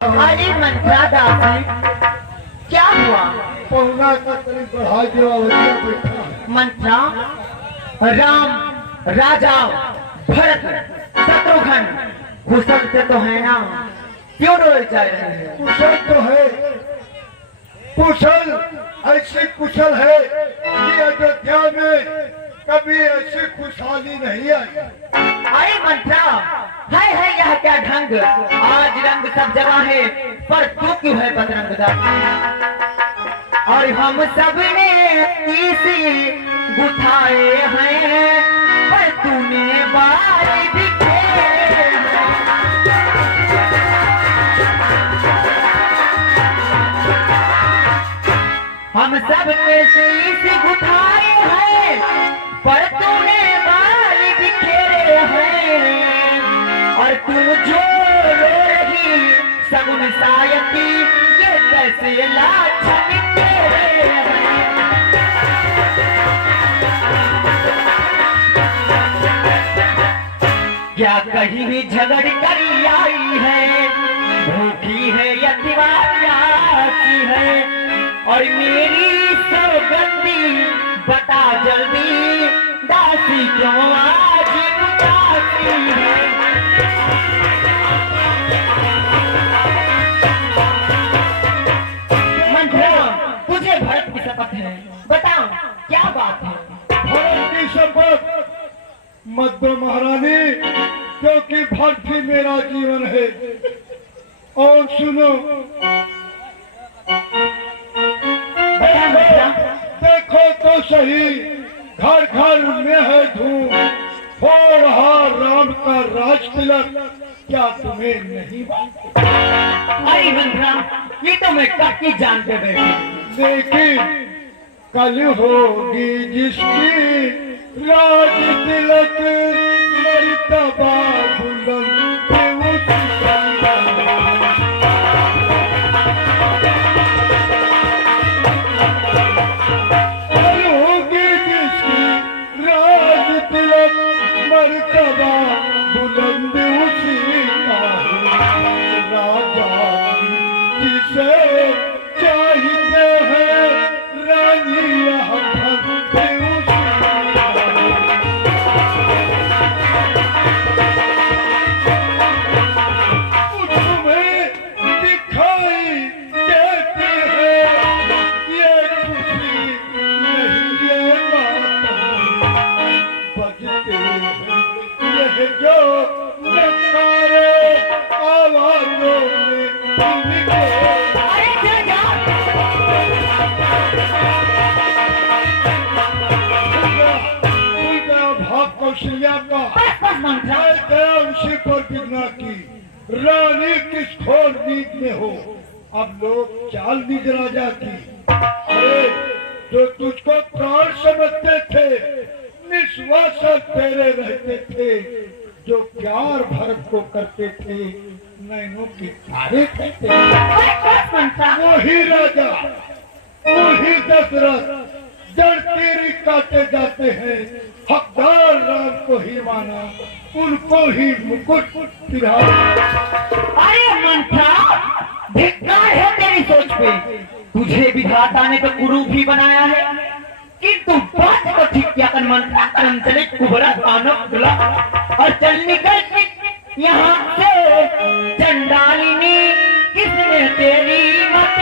अरे मंत्रा दासी, क्या हुआ? पहुना का करीब बढ़ा दिया बैठा। मंत्रा, राम, राजा, भरत, शत्रुघ्न कुशल से तो है ना? क्यों डोल चल रहे हैं? कुशल तो है, कुशल ऐसी कुशल है कि अयोध्या में कभी ऐसी खुशहाली नहीं आई। अरे मंत्रा, है यह क्या ढंग? आज रंग सब जगह है, पर तू क्यों है बदरंग दासी? और हम सब ने इसी गुथाए हैं, पर तूने बाल बिखेरे हैं। हम सब ने इसी गुथाए हैं, पर तूने बाल बिखेरे हैं। और तू जो रो रही सगुन सायकी, ये कैसे लाछन तेरे हैं। क्या कहीं भी झगड़ करी आई है, भूखी है या प्यासी है? और मेरी सौगंधी बता जल्दी, दासी क्यों आज उदासी है? मंत्रा, तुझे भरत की शपथ है, बताओ क्या बात है? भरत की शपथ मत दो महारानी, क्योंकि भरत ही मेरा जीवन है। और सुनो, देखो तो सही, घर घर में है धूम, हो रहा राम का राज तिलक, क्या तुम्हें नहीं बात? अरे मंत्रा, ये तो मैं कब की जान के बैठी। लेकिन कल होगी जिसकी राज तिलक, मर्तबा बुलंद उसका। कल होगी जिसकी राज तिलक, मर्तबा बुलंद उसी का। राजा जिसे चाहिए है रानी, यह भक्त उसी का। तुम्हें दिखाई देती है ये खुशी नहीं, ये बात बजते हैं यह जो नकारे आवाजों में इनको। अरे जा भाग कौशल्या का बस मंत्रा। उसी पर बिगना की रानी किस खोर नींद में हो, अब लोग चाल निज राजा की। अरे जो तुझको प्राण समझते थे, निश्वास तेरे रहते थे, जो प्यार भरत को करते थे, नैनों के तारे कहते थे। वही राजा, वही दशरथ जड़ तेरी काटे जाते हैं, हकदार राम को ही माना, उनको ही मुकुट फिराया। अरे मंत्रा, धिक्कार है तेरी सोच पे। तुझे विधाता ने तो कुरूप ही बनाया है, किंतु बात तो ठीक किया कर मंत्रा। कर्म चले कुबरा दानव खुला और चल निकल यहाँ से चंडालिनी, किसने तेरी मत।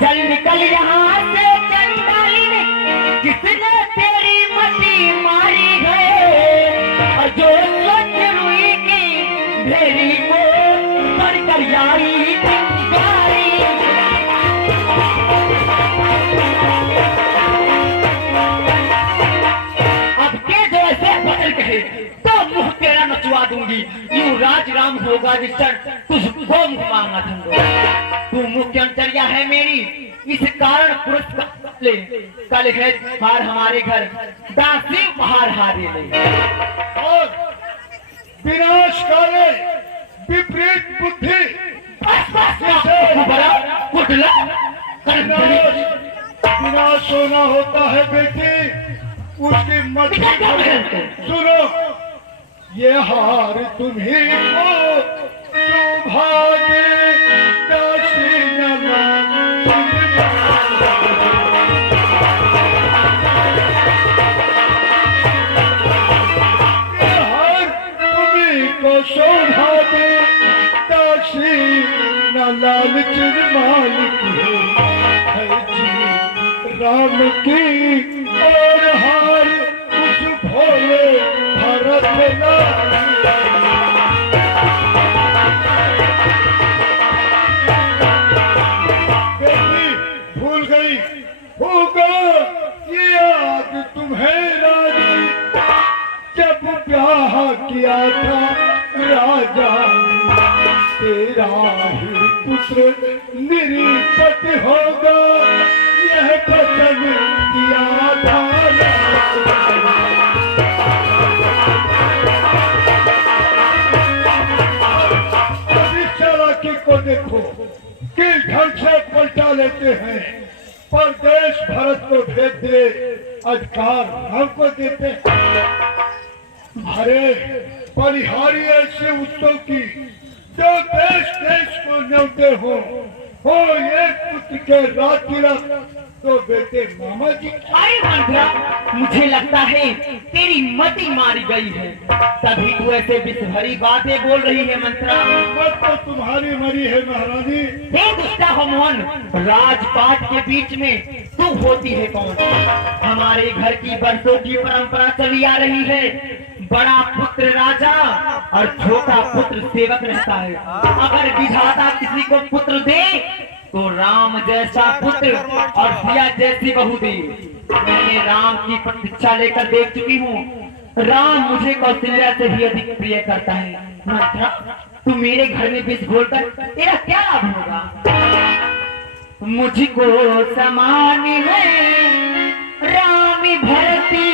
चल निकल यहाँ से चंडालिनी, किसने तेरी मती मारी है? और जो सोच रुई की भेरी को कर आई चिंगारी। अब के जो ऐसे बदल कहे तो मुंह तेरा नचवा दूंगी। यूं राज राम होगा जिसर तुझको मुंह मांगा था। तू मुख्यंतरिया है मेरी, इस कारण पुरस्कार ले। कल है बार हमारे घर, दासी बाहर हारे ले। और विनाश काले विपरीत बुद्धि, बड़ा कुटला विनाश होना होता है बेटी, उसकी मत निकल जाओ घर से। सुनो, ये हार तुम्ही को शोभा दे, दासी नला ये हार तुम्ही को शोभा दे, दासी न लालच मालिक है जी राम की, और हार उस भोले भरत लाल। बेटी भूल गई होगा ये याद तुम्हें रानी, जब ब्याह किया था राजा, तेरा ही पुत्र निरीपति होगा, यह वचन दिया था। अब इस चालाकी को देखो, किस ढंग से पलटा लेते हैं। परदेश भरत को भेज दे, अधिकार हमको देते हैं। अरे परिहारी ऐसे उत्सव की जो देश देश को न्योते हो एक पुत्र के रात तिलक तो बेटे मामा जी। अरे मंत्रा, मुझे लगता है तेरी मति मारी गई है, तभी तू ऐसे विष भरी बातें बोल रही है। मंत्रा, मत तो तुम्हारी मरी है महारानी। हे दुष्टा मोहन, राजपाट के बीच में तू होती है कौन? हमारे घर की बरसों की परंपरा चली आ रही है, बड़ा पुत्र राजा और छोटा पुत्र सेवक रहता है। अगर विधाता किसी को पुत्र दे तो राम जैसा पुत्र और सिया जैसी बहू दे। मैंने राम की प्रतीक्षा लेकर देख चुकी हूँ, राम मुझे कौशल्या से भी अधिक प्रिय करता है। मंत्रा, तू मेरे घर में विष घोलकर तेरा क्या लाभ होगा? मुझको समान है राम भरती,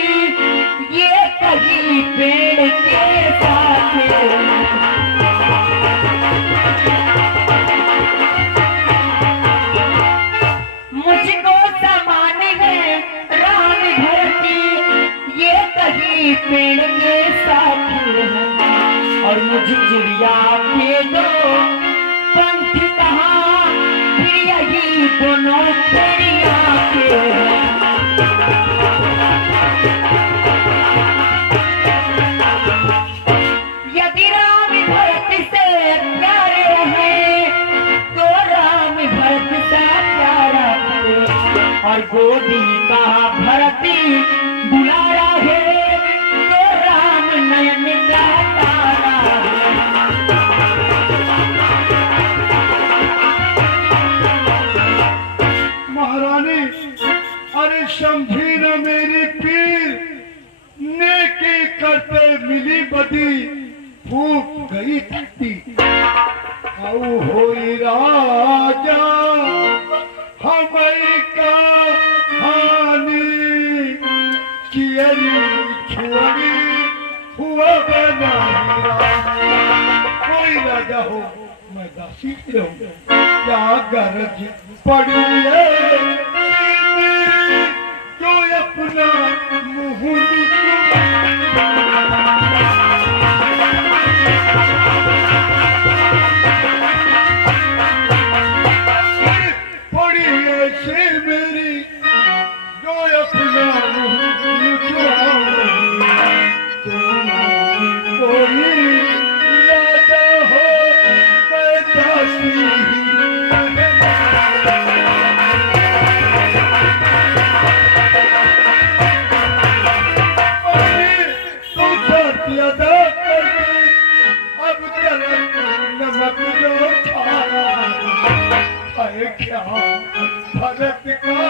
ये कहीं पेड़ के साथ मुझको समान है राम भरती, ये कहीं पेड़ के साथ, और मुझे चिड़िया के दो पंख कहाँ, फिर यही दोनों चिड़िया के। यदि राम भरत से प्यारे हैं तो राम भरत से प्यारा है, और गोदी का भरती दुलारा है तो राम नयन का तारा है। महारानी, अरे समझी न मेरी पीर, नेकी करते मिली बदी, फूक गई थी आऊ होई राजा, हमारी का हानि चियरी छुअरी हुआ बना। कोई राजा हो मैं दासी रहूं, क्या गरज पड़ी है जो अपना मुंह पड़ी ऐसे मेरी जो अपना मुंह कोई राजा हो मैं दासी। अब नमक जो क्या भरत का,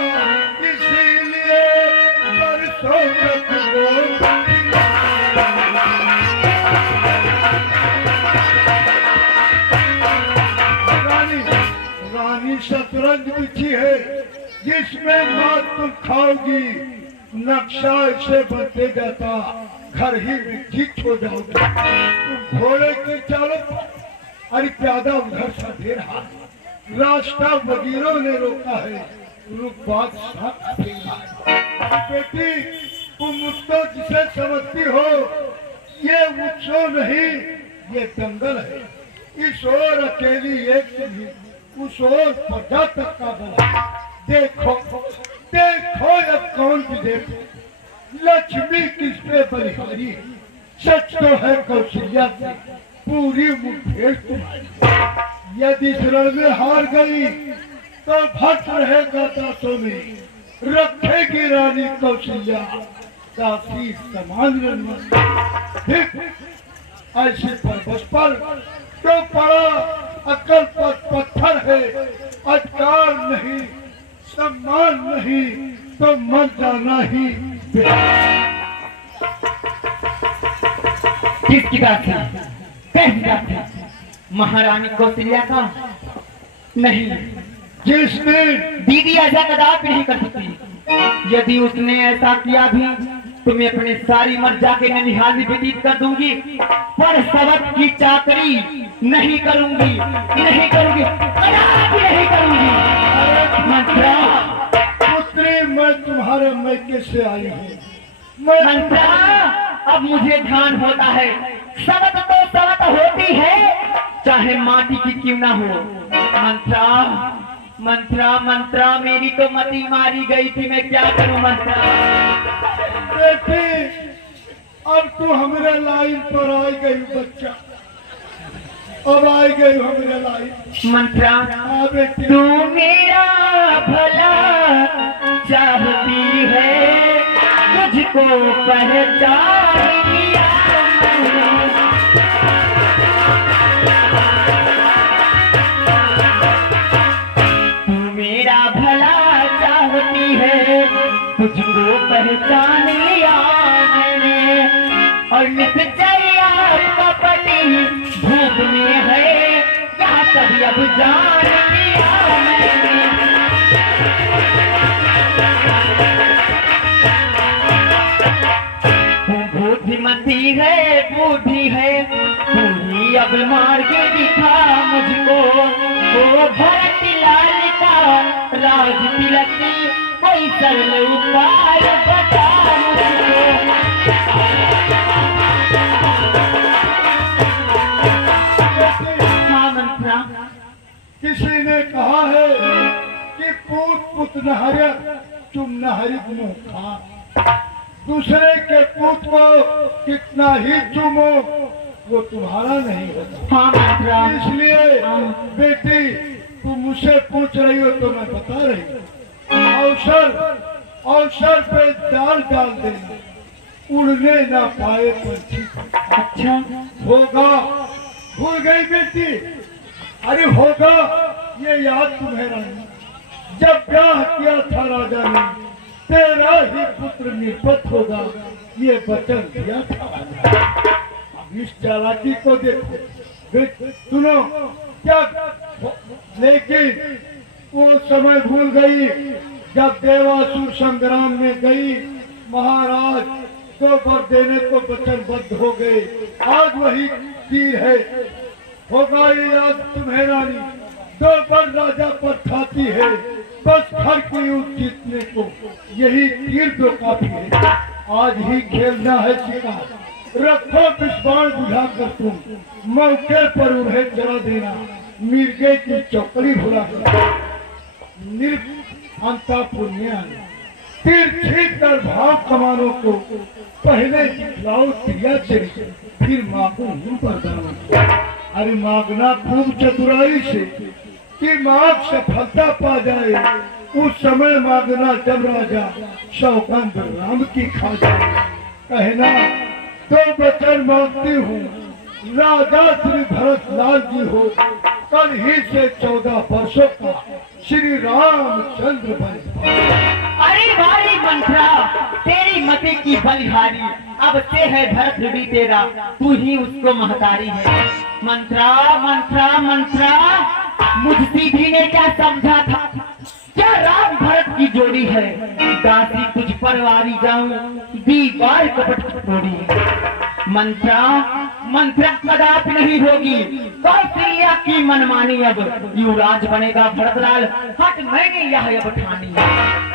इसीलिए परसों तक रानी शतरंज बिछी है, जिसमें मात तुम खाओगी, नक्शा ऐसे बनते जाता, घर ही में ठीक हो जाओगे। तुम घोड़े के चालों पर, अरे प्यादा उधर सा दे रहा है, रास्ता वजीरों ने रोका है, रुक बात बेटी तुम मुझको जिसे समझती हो ये उत्सव नहीं, ये दंगल है। इस ओर अकेली एक थी, उस ओर प्रजा तक का बल। देखो देखो अब कौन विदेश, लक्ष्मी किस पे बलिहारी है। सच तो है कौशल्या से पूरी मुठभेड़ तुम्हारी। यदि इस रण में हार गई तो भक्त रहेगा दासों में, रखेगी रानी कौशल्या दासी समान रण। ऐसे पर्वत पर तो पड़ा अकल पर पत्थर है, अधिकार नहीं सम्मान नहीं तो मर जाना ही। किसकी बात है? कैसी बात है? महारानी कौशल्या का? नहीं, जिसने दीदी ऐसा कदापि नहीं कर सकती। यदि उसने ऐसा किया भी तो मैं अपने सारी उम्र जाके ननिहाल में व्यतीत कर दूंगी, पर सवत की चाकरी नहीं करूंगी, नहीं करूंगी, कदापि नहीं करूंगी। मंत्रा पुत्री, मैं तुम्हारे मैके से आई हूँ। मंत्रा, अब मुझे ध्यान होता है, सवत तो सवत होती है, चाहे माटी की क्यों ना हो। मंत्रा मंत्रा मंत्रा, मेरी तो मती मारी गई थी, मैं क्या करूं मंत्रा। बेटी, अब तू हमारे लाइन पर आई गई बच्चा, अब आई गई हमारे लाइन। मंत्रा, हाँ बेटी, तू मेरा भला चाहती है, तुझको पहचान लिया मैंने। तू मेरा भला चाहती है, तुझको पहचान लिया मैंने। और निश्चया कपटी भूख में है, क्या कभी अब जान लिया मैंने। बुद्धिमती है, बुद्धि है, तू ही अब मार्ग दिखा मुझको। वो भरत लाल का राज तिलक, कोई सरल उपाय बता मुझको। हाँ मंत्रा, किसी ने कहा है कि पूत पुत नहर तुम नहरी मुंह खा। दूसरे के पूत को कितना ही चूमो वो तुम्हारा नहीं होता। हाँ मंत्रा, इसलिए बेटी तुम मुझसे पूछ रही हो तो मैं बता रही हूँ। अवसर पे डाल डाल देना, उड़ने ना पाए पंछी। अच्छा होगा, भूल गई बेटी? अरे होगा, ये याद तुम्हें रहना। जब ब्याह किया था राजा ने, तेरा ही पुत्र निर्पत होगा, ये वचन दिया था राजा। इस चालाकी को देखो, सुनो क्या। लेकिन वो समय भूल गई जब देवासुर संग्राम में गई, महाराज दो वर देने को वचनबद्ध हो गए। आज वही तीर है, होगा ये याद तुम्हें रानी। दो वर राजा पर खाती है, बस घर की ऊँच जीतने को यही तीर तो काफी है। आज ही खेलना है शिकार, रखो विस्वाण बुझा कर तुम, मौके पर उन्हें जला देना, मिर्गे की चौकड़ी भुला कर। अंता पुण्य तिरछी कर भाव कमानों को, पहले दिखलाओ क्रिया चरित्र, फिर मांगो वरदान। अरे मांगना खूब चतुराई से कि मांग सफलता पा जाए, उस समय मांगना जब राजा सौगंध राम की खा जाए। कहना दो वचन मांगती हूँ, राजा श्री भरत लाल जी हो, कल ही से 14 वर्षों का श्री रामचंद्र बन। अरे भारी मंत्रा, तेरी मति की बलिहारी, अब से है भरत भी तेरा, तू ही उसको महतारी है। मंत्रा मंत्रा मंत्रा, मुझ सीधी ने क्या समझा था, क्या राम भरत की जोड़ी है। दासी तुझ पर वारी जाऊं, दीवार कपट तोड़ी। मंत्रा मंत्रा कदापि नहीं होगी, कौशल्या की मनमानी, अब युवराज बनेगा भरतलाल, हट मैंने यह अब ठानी।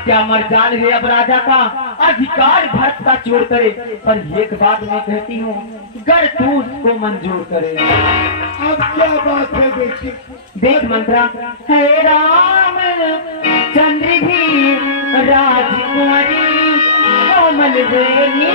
क्या मर्जाल है अब राजा का अधिकार भरत का चोर करे, पर एक बात मैं कहती हूँ, गर तू उसको मंजूर करे। अब क्या बात है बेटी? देख मंत्रा, है राम चंद्र भी राजकुमारी कोमल वेणी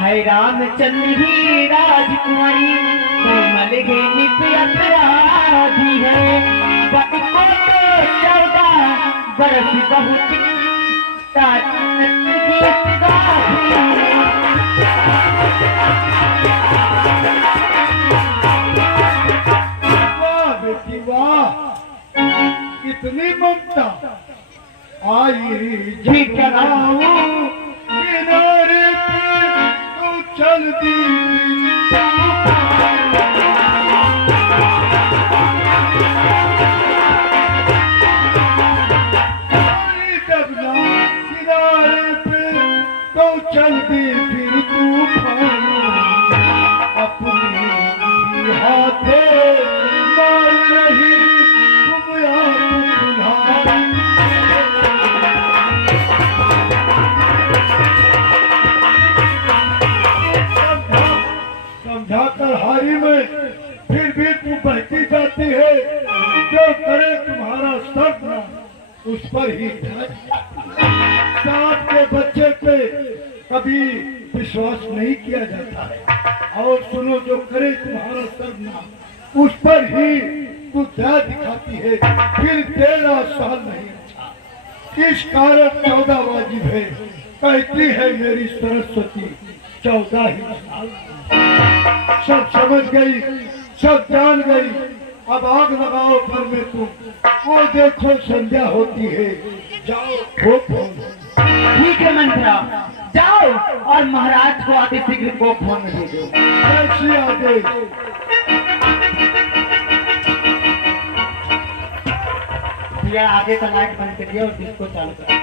है रामचंद्र ही राजकुमारी कोमल वेणी पे अपराधी है। बट को 14 बरस बहुत वाह बेटी वाह, कितनी ममता। आई झिकराऊं किनारे पे तू चलती किनारे पे तो चलती फिर तूफान अपने हाथे मार रही तुम समझा कर हारी में फिर भी तू बहती जाती है। जो करे तुम्हारा सपना उस पर ही सांप के बच्चे पे कभी विश्वास नहीं किया जाता है। और सुनो, जो करे तुम्हारा सरना उस पर ही तू दया दिखाती है, फिर 13 साल नहीं अच्छा। इस कारण 14 वाजिब है। कहती है मेरी सरस्वती 14 ही साल। सब समझ गई, सब जान गई। अब आग लगाओ घर में तुम, वो देखो संध्या होती है। जाओ भोग ठीक है मंत्रा, जाओ और महाराज को आते शीघ्र को फोन में भेजो। कैसी आदेश? भैया आगे का लाइट बंद करिए और डिस्को चालू करिए।